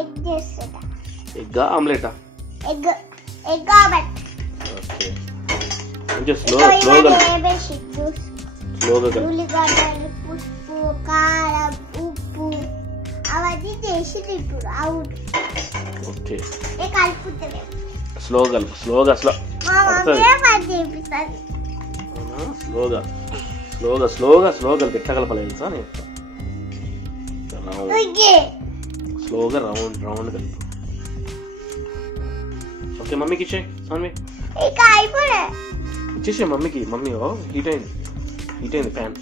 Egg చేస్తా. Egg ఆమ్లెటా? Egg omelette. Okay కొంచెం స్లోగా ఉల్లిగడ్డలు, పసుపు, కారం, ఉప్పు అవన్నీ చేసి ఇప్పుడు అవును. ఓకే కలుపుతాను. స్లోగా అసలు స్లోగా ఎట్లా కలపాలి తెలుసా? నేను స్లోగా రౌండ్ కలిపి. ఓకే మమ్మీకి ఇచ్చే సాన్వి, ఇచ్చేసే మమ్మీకి. మమ్మీ హీట్ అయింది ఫ్యాన్.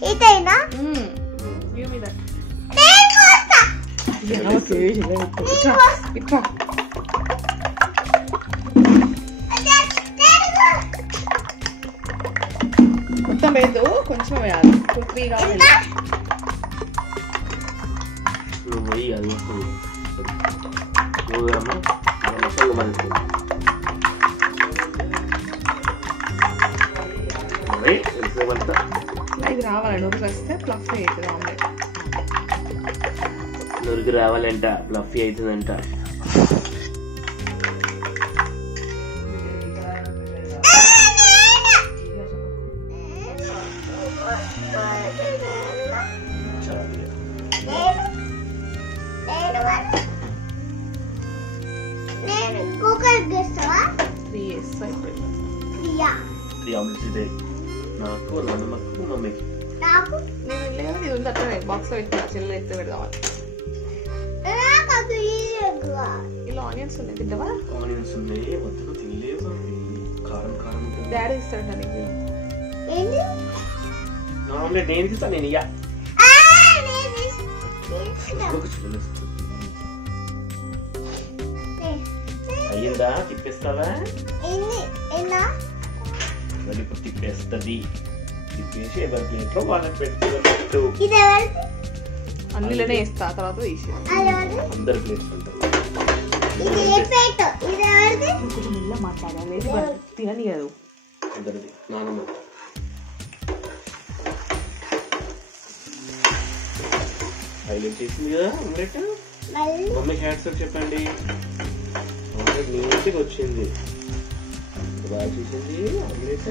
మొత్తం వేదు, కొంచెం వేయాలి. 2-3 కావాలి. నువ్వు వెయ్యి, అది వస్తుంది. ఇది రావాలి, నూరుకు వస్తే ఫ్లఫీ అవుతుంది ఆమ్లెట్. నూరుకు రావాలంట, ఫ్లఫీ అవుతుందంట. నాకు నాన్నమ్మకు మమ్మీకి. నేను లేదు, ఇది ఉంది అట్లనే బాక్స్ లో పెట్టిన, చెల్లెలు ఎత్తే పెడదామని. ఇలా ఆనియన్స్ ఉన్నాయి, తింటావా? ఆనియన్స్ ఉన్నాయి, మొత్తం తినలేవు. కారం డాడీ ఇస్తాడు నీకు. నా ఆమ్లెట్ నేను తీస్తా, నేను ఇయ్యా. అయ్యిందా? తిప్పేస్తావా? ఇప్పుడు తిప్పేస్తుంది. తిప్పేసి ఎవరి ప్లేట్లో వాళ్ళకి పెట్టు. అన్నిలోనే వేస్తా, తర్వాత తీసి అందరి ప్లేట్స్ ఉంటాయి. కొంచెం మెల్ల మాట్లాడాలి, తినని కాదు. అందరిది నానమ్మ. హైలైట్ చేసింది కదా ఆమ్లెట్. మమ్మీ హ్యాట్స్ చెప్పండి. ఆమ్లెట్ మీ ఇంటికి వచ్చింది, బాగా చేసింది ఆమ్లెట్.